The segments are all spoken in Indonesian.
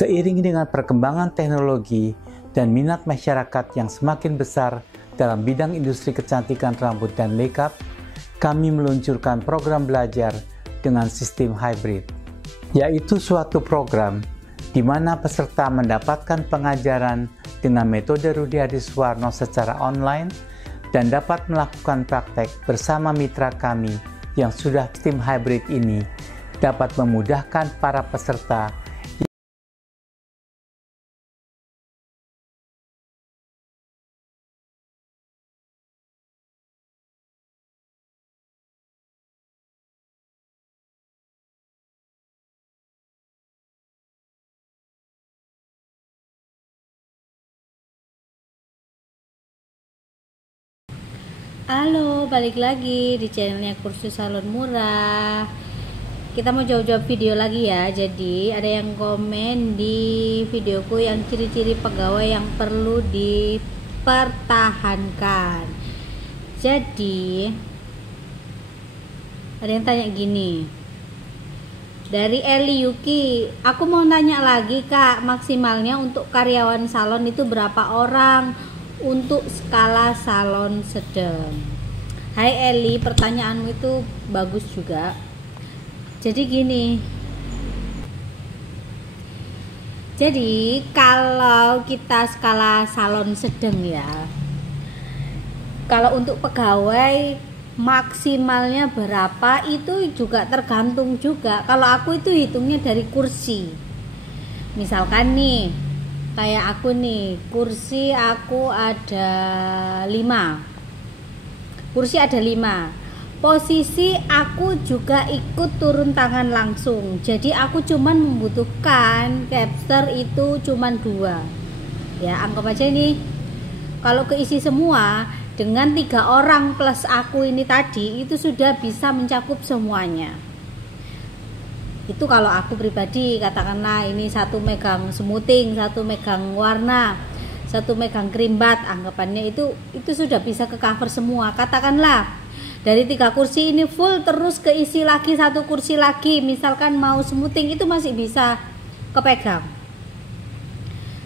Seiring dengan perkembangan teknologi dan minat masyarakat yang semakin besar dalam bidang industri kecantikan rambut dan makeup, kami meluncurkan program belajar dengan sistem hybrid, yaitu suatu program di mana peserta mendapatkan pengajaran dengan metode Rudi Hadiswarno secara online dan dapat melakukan praktek bersama mitra kami yang sudah sistem hybrid ini dapat memudahkan para peserta Halo, balik lagi di channelnya Kursus Salon Murah. Kita mau jawab-jawab video lagi ya. Jadi ada yang komen di videoku yang ciri-ciri pegawai yang perlu dipertahankan. Jadi ada yang tanya gini, dari Eli Yuki, aku mau tanya lagi kak, maksimalnya untuk karyawan salon itu berapa orang untuk skala salon sedang? Hai Eli, pertanyaanmu itu bagus juga. Jadi gini, jadi kalau kita skala salon sedang ya, kalau untuk pegawai maksimalnya berapa itu juga tergantung juga. Kalau aku itu hitungnya dari kursi. Misalkan nih, kayak aku nih, kursi aku ada 5. Kursi ada 5. Posisi aku juga ikut turun tangan langsung. Jadi aku cuman membutuhkan capster itu cuman 2. Ya, anggap aja ini kalau keisi semua dengan 3 orang plus aku ini tadi itu sudah bisa mencakup semuanya. Itu kalau aku pribadi, katakanlah ini satu megang smoothing, satu megang warna, satu megang krimbat, anggapannya itu sudah bisa ke cover semua. Katakanlah dari 3 kursi ini full, terus keisi lagi 1 kursi lagi, misalkan mau smoothing, itu masih bisa kepegang.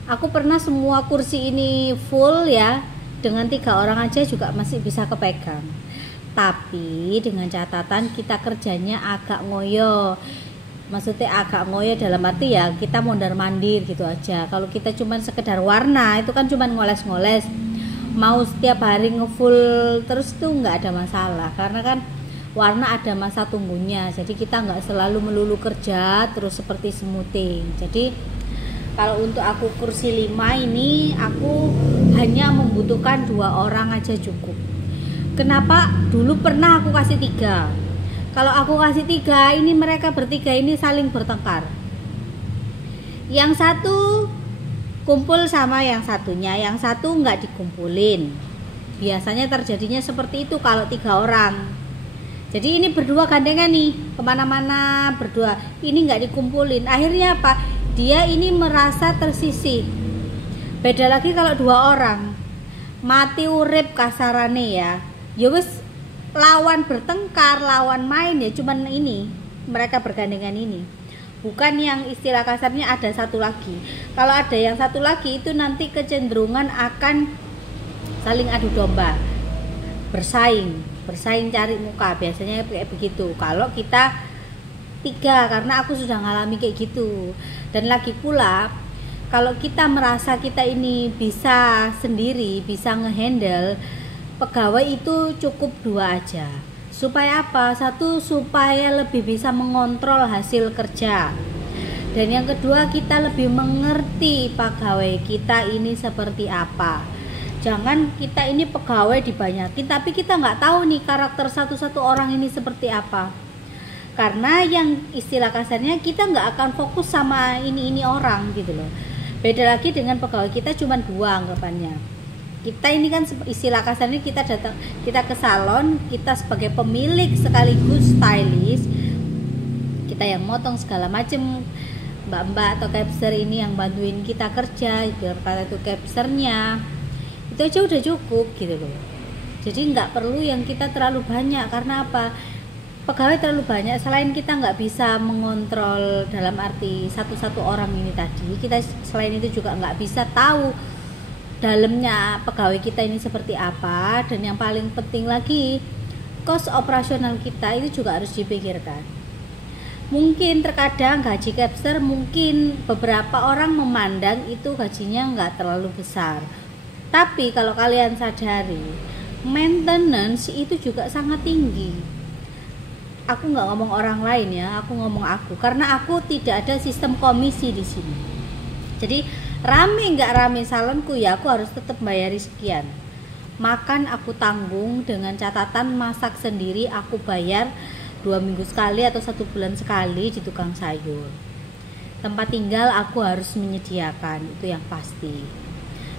Aku pernah semua kursi ini full ya, dengan 3 orang aja juga masih bisa kepegang. Tapi dengan catatan kita kerjanya agak ngoyo. Maksudnya agak ngoyo dalam arti ya kita mondar-mandir gitu aja. Kalau kita cuman sekedar warna itu kan cuman ngoles-ngoles, mau setiap hari ngefull terus tuh nggak ada masalah, karena kan warna ada masa tunggunya. Jadi kita nggak selalu melulu kerja terus seperti smoothing. Jadi kalau untuk aku kursi 5 ini aku hanya membutuhkan 2 orang aja cukup. Kenapa? Dulu pernah aku kasih 3. Kalau aku kasih 3, ini mereka bertiga ini saling bertengkar. Yang satu kumpul sama yang satunya, yang satu nggak dikumpulin. Biasanya terjadinya seperti itu kalau 3 orang. Jadi ini berdua gandengan nih, kemana-mana berdua. Ini nggak dikumpulin. Akhirnya apa? Dia ini merasa tersisih. Beda lagi kalau 2 orang. Mati urip kasarane ya. Ya wis, lawan bertengkar, lawan main ya cuman ini, mereka bergandengan ini. Bukan yang istilah kasarnya ada satu lagi. Kalau ada yang satu lagi itu nanti kecenderungan akan saling adu domba, bersaing cari muka, biasanya kayak begitu. Kalau kita 3, karena aku sudah ngalami kayak gitu. Dan lagi pula kalau kita merasa kita ini bisa sendiri, bisa ngehandle pegawai itu cukup 2 aja. Supaya apa? 1, supaya lebih bisa mengontrol hasil kerja. Dan yang kedua, kita lebih mengerti pegawai kita ini seperti apa. Jangan kita ini pegawai dibanyakin tapi kita nggak tahu nih karakter satu-satu orang ini seperti apa. Karena yang istilah kasarnya kita nggak akan fokus sama ini orang gitu loh. Beda lagi dengan pegawai kita cuma 2 anggapannya. Kita ini kan istilah kasarnya kita datang, kita ke salon, kita sebagai pemilik sekaligus stylist, kita yang motong segala macem, mbak-mbak atau capster ini yang bantuin kita kerja, biar kata itu capsternya, itu aja udah cukup gitu loh. Jadi nggak perlu yang kita terlalu banyak, karena apa? pegawai terlalu banyak, selain kita nggak bisa mengontrol dalam arti satu-satu orang ini tadi, kita selain itu juga nggak bisa tahu dalamnya pegawai kita ini seperti apa, dan yang paling penting lagi cost operasional kita itu juga harus dipikirkan. Mungkin terkadang gaji capster, mungkin beberapa orang memandang itu gajinya nggak terlalu besar, tapi kalau kalian sadari maintenance itu juga sangat tinggi. Aku nggak ngomong orang lain ya, aku ngomong aku, karena aku tidak ada sistem komisi di sini. Jadi rame nggak rame salonku ya aku harus tetap bayari sekian. Makan aku tanggung dengan catatan masak sendiri aku bayar 2 minggu sekali atau 1 bulan sekali di tukang sayur. Tempat tinggal aku harus menyediakan, itu yang pasti.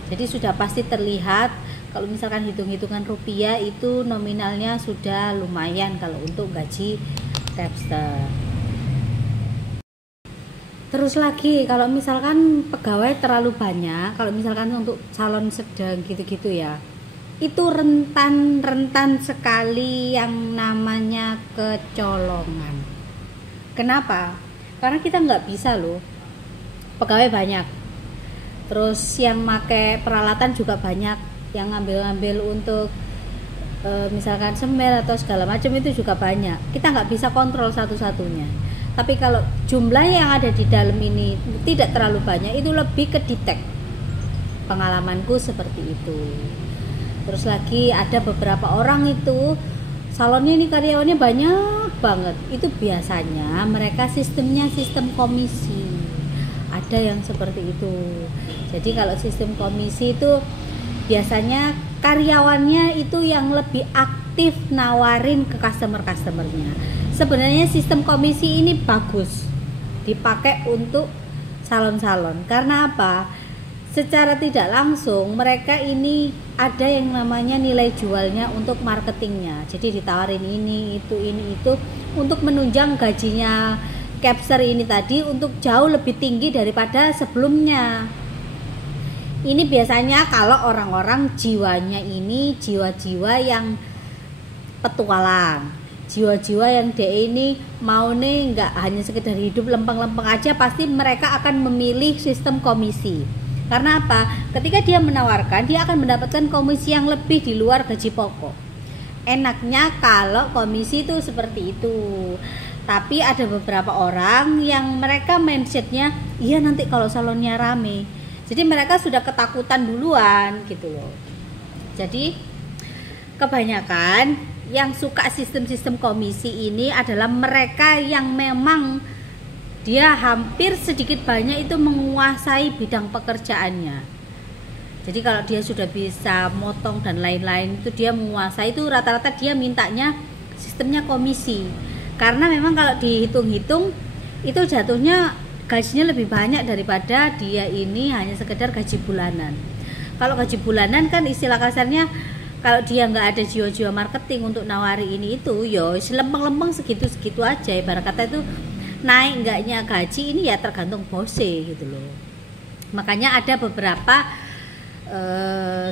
Jadi sudah pasti terlihat. Kalau misalkan hitung-hitungan rupiah itu nominalnya sudah lumayan kalau untuk gaji capster. Terus lagi kalau misalkan pegawai terlalu banyak, kalau misalkan untuk salon sedang gitu-gitu ya, itu rentan sekali yang namanya kecolongan. Kenapa? Karena kita nggak bisa loh, pegawai banyak, terus yang pakai peralatan juga banyak, yang ngambil untuk misalkan semer atau segala macam itu juga banyak. Kita nggak bisa kontrol satu-satunya. Tapi kalau jumlah yang ada di dalam ini tidak terlalu banyak, itu lebih ke detect. Pengalamanku seperti itu. Terus lagi ada beberapa orang itu salonnya ini karyawannya banyak banget. Itu biasanya mereka sistemnya sistem komisi. Ada yang seperti itu. Jadi kalau sistem komisi itu biasanya karyawannya itu yang lebih aktif nawarin ke customer-customernya. Sebenarnya sistem komisi ini bagus dipakai untuk salon-salon. Karena apa? Secara tidak langsung mereka ini ada yang namanya nilai jualnya untuk marketingnya. Jadi ditawarin ini itu untuk menunjang gajinya capster ini tadi untuk jauh lebih tinggi daripada sebelumnya. Ini biasanya kalau orang-orang jiwanya ini jiwa-jiwa yang petualang, jiwa-jiwa yang dia ini mau nih nggak hanya sekedar hidup lempeng-lempeng aja, pasti mereka akan memilih sistem komisi. Karena apa? Ketika dia menawarkan, dia akan mendapatkan komisi yang lebih di luar gaji pokok. Enaknya kalau komisi itu seperti itu. Tapi ada beberapa orang yang mereka mindsetnya, iya nanti kalau salonnya rame. Jadi mereka sudah ketakutan duluan gitu loh. Jadi kebanyakan yang suka sistem-sistem komisi ini adalah mereka yang memang dia hampir sedikit banyak itu menguasai bidang pekerjaannya. Jadi kalau dia sudah bisa motong dan lain-lain itu dia menguasai, itu rata-rata dia mintanya sistemnya komisi. Karena memang kalau dihitung-hitung itu jatuhnya gajinya lebih banyak daripada dia ini hanya sekedar gaji bulanan. Kalau gaji bulanan kan istilah kasarnya, kalau dia nggak ada jiwa-jiwa marketing untuk nawari ini itu, yo selempeng-lempeng segitu-segitu aja. Ibarat kata itu naik enggaknya gaji ini ya tergantung bose gitu loh. Makanya ada beberapa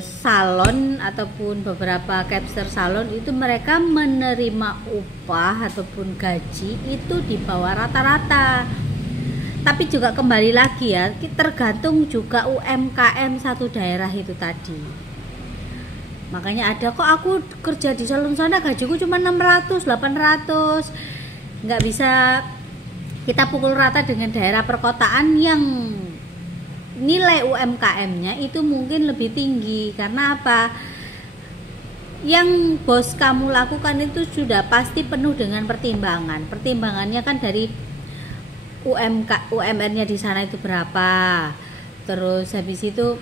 salon ataupun beberapa capster salon itu mereka menerima upah ataupun gaji itu di bawah rata-rata. Tapi juga kembali lagi ya, tergantung juga UMKM satu daerah itu tadi. Makanya ada kok aku kerja di salon sana gajiku cuma 600, 800. Nggak bisa kita pukul rata dengan daerah perkotaan yang nilai UMKM-nya itu mungkin lebih tinggi. Karena apa? Yang bos kamu lakukan itu sudah pasti penuh dengan pertimbangan. Pertimbangannya kan dari UMR-nya di sana itu berapa, terus habis itu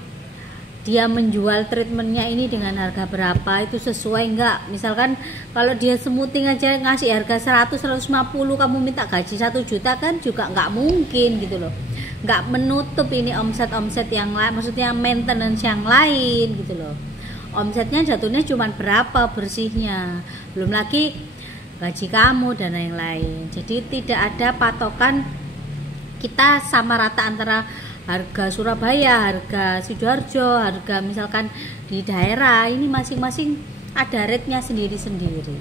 dia menjual treatmentnya ini dengan harga berapa, itu sesuai enggak. Misalkan kalau dia smoothing aja ngasih harga 100-150, kamu minta gaji 1 juta kan juga enggak mungkin gitu loh. Enggak menutup ini omset-omset yang lain, maksudnya maintenance yang lain gitu loh. Omsetnya jatuhnya cuma berapa bersihnya, belum lagi gaji kamu dan lain-lain. Jadi tidak ada patokan kita sama rata antara harga Surabaya, harga Sidoarjo, harga misalkan di daerah ini masing-masing ada rate-nya sendiri-sendiri.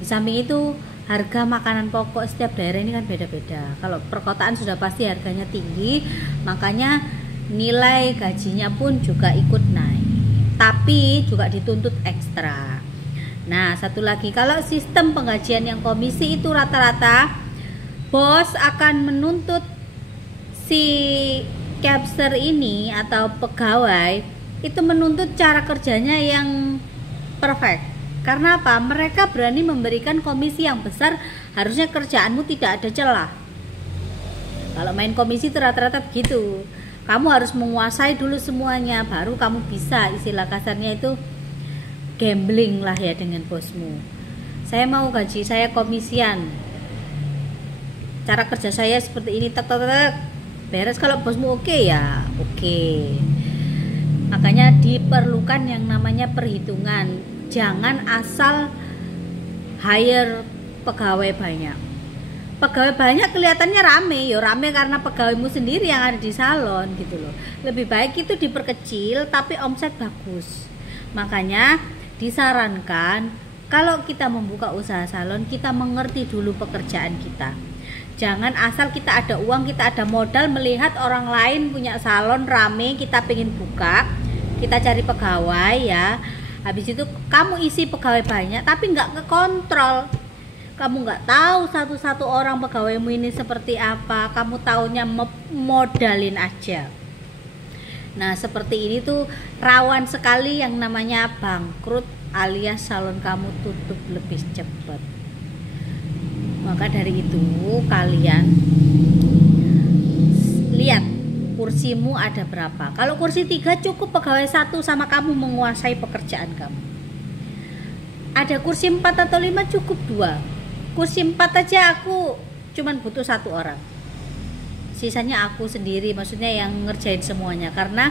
Di samping itu harga makanan pokok setiap daerah ini kan beda-beda. Kalau perkotaan sudah pasti harganya tinggi, makanya nilai gajinya pun juga ikut naik, tapi juga dituntut ekstra. Nah, satu lagi, kalau sistem penggajian yang komisi itu rata-rata bos akan menuntut si capster ini atau pegawai itu menuntut cara kerjanya yang perfect. Karena apa? Mereka berani memberikan komisi yang besar, harusnya kerjaanmu tidak ada celah. Kalau main komisi itu rata-rata begitu. Kamu harus menguasai dulu semuanya, baru kamu bisa, istilah kasarnya itu gambling lah ya dengan bosmu. Saya mau gaji saya komisian, cara kerja saya seperti ini, tek beres. Kalau bosmu oke ya oke. Makanya diperlukan yang namanya perhitungan. Jangan asal hire pegawai banyak. Pegawai banyak kelihatannya rame, ya rame karena pegawaimu sendiri yang ada di salon gitu loh. Lebih baik itu diperkecil tapi omset bagus. Makanya disarankan kalau kita membuka usaha salon, kita mengerti dulu pekerjaan kita. Jangan asal kita ada uang, kita ada modal, melihat orang lain punya salon rame, kita pengen buka, kita cari pegawai ya. Habis itu kamu isi pegawai banyak tapi nggak kekontrol, kamu nggak tahu satu-satu orang pegawaimu ini seperti apa, kamu taunya modalin aja. Nah seperti ini tuh rawan sekali yang namanya bangkrut alias salon kamu tutup lebih cepat. Maka dari itu kalian lihat kursimu ada berapa. Kalau kursi 3 cukup pegawai 1 sama kamu menguasai pekerjaan kamu. Ada kursi 4 atau 5 cukup 2. Kursi 4 aja aku cuman butuh 1 orang. Sisanya aku sendiri, maksudnya yang ngerjain semuanya. Karena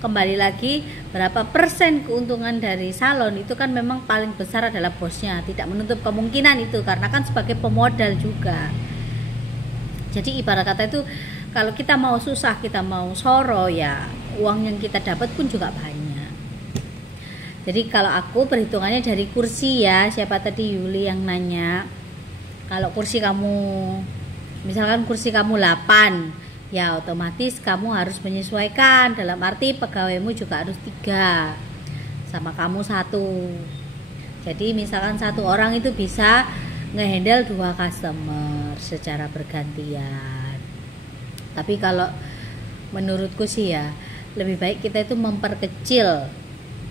kembali lagi berapa persen keuntungan dari salon itu kan memang paling besar adalah bosnya. Tidak menutup kemungkinan itu karena kan sebagai pemodal juga. Jadi ibarat kata itu kalau kita mau susah, kita mau soro ya uang yang kita dapat pun juga banyak. Jadi kalau aku perhitungannya dari kursi ya, siapa tadi Yuli yang nanya. Kalau kursi kamu, misalkan kursi kamu 8, ya otomatis kamu harus menyesuaikan. Dalam arti pegawaimu juga harus 3, sama kamu 1. Jadi misalkan 1 orang itu bisa ngehandle 2 customer secara bergantian. Tapi kalau menurutku sih ya lebih baik kita itu memperkecil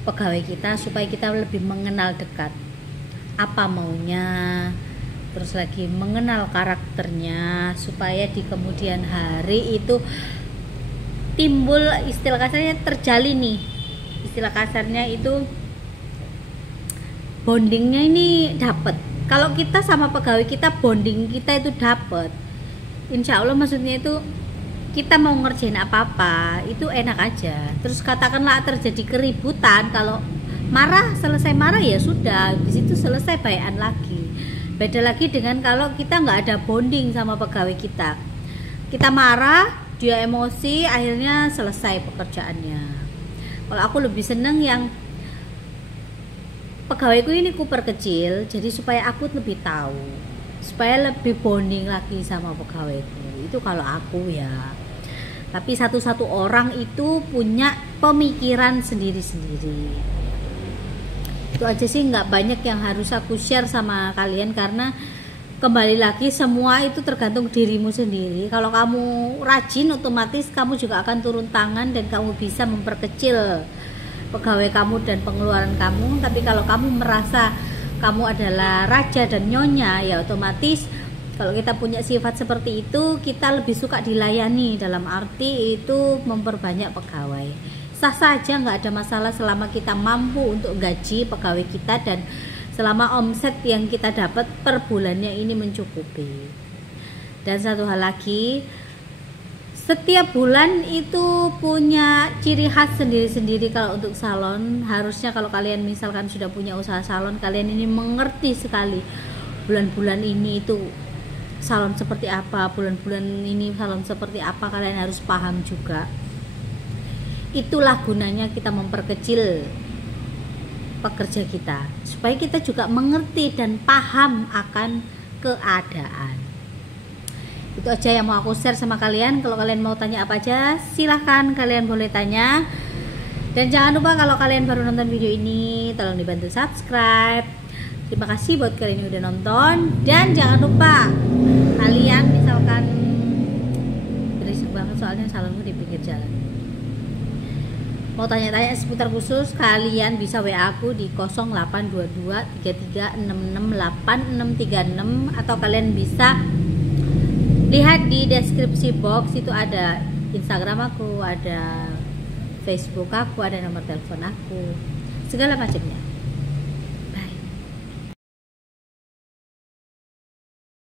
pegawai kita supaya kita lebih mengenal dekat apa maunya, terus lagi mengenal karakternya supaya di kemudian hari itu timbul istilah kasarnya terjalin nih, istilah kasarnya itu bondingnya ini dapat. Kalau kita sama pegawai kita bonding kita itu dapat, insya Allah maksudnya itu kita mau ngerjain apa-apa itu enak aja. Terus katakanlah terjadi keributan, kalau marah, selesai marah ya sudah, di situ selesai bayan lagi. Beda lagi dengan kalau kita nggak ada bonding sama pegawai kita, kita marah, dia emosi, akhirnya selesai pekerjaannya. Kalau aku lebih seneng yang pegawaiku ini ku perkecil, jadi supaya aku lebih tahu, supaya lebih bonding lagi sama pegawaiku. Itu kalau aku ya. Tapi satu-satu orang itu punya pemikiran sendiri-sendiri. Itu aja sih, nggak banyak yang harus aku share sama kalian karena kembali lagi semua itu tergantung dirimu sendiri. Kalau kamu rajin, otomatis kamu juga akan turun tangan dan kamu bisa memperkecil pegawai kamu dan pengeluaran kamu. Tapi kalau kamu merasa kamu adalah raja dan nyonya, ya otomatis kalau kita punya sifat seperti itu, kita lebih suka dilayani, dalam arti itu memperbanyak pegawai. Sah saja, nggak ada masalah selama kita mampu untuk gaji pegawai kita dan selama omset yang kita dapat per bulannya ini mencukupi. Dan satu hal lagi, setiap bulan itu punya ciri khas sendiri-sendiri. Kalau untuk salon, harusnya kalau kalian misalkan sudah punya usaha salon, kalian ini mengerti sekali bulan-bulan ini itu salon seperti apa, bulan-bulan ini salon seperti apa, kalian harus paham juga. Itulah gunanya kita memperkecil pekerja kita, supaya kita juga mengerti dan paham akan keadaan. Itu aja yang mau aku share sama kalian. Kalau kalian mau tanya apa aja, silahkan kalian boleh tanya. Dan jangan lupa kalau kalian baru nonton video ini, tolong dibantu subscribe. Terima kasih buat kalian yang udah nonton. Dan jangan lupa kalian misalkan berisik banget soalnya salonku di pinggir jalan, mau tanya-tanya seputar khusus, kalian bisa WA aku di 0822 33668636, atau kalian bisa lihat di deskripsi box, itu ada Instagram aku, ada Facebook aku, ada nomor telepon aku, segala macamnya.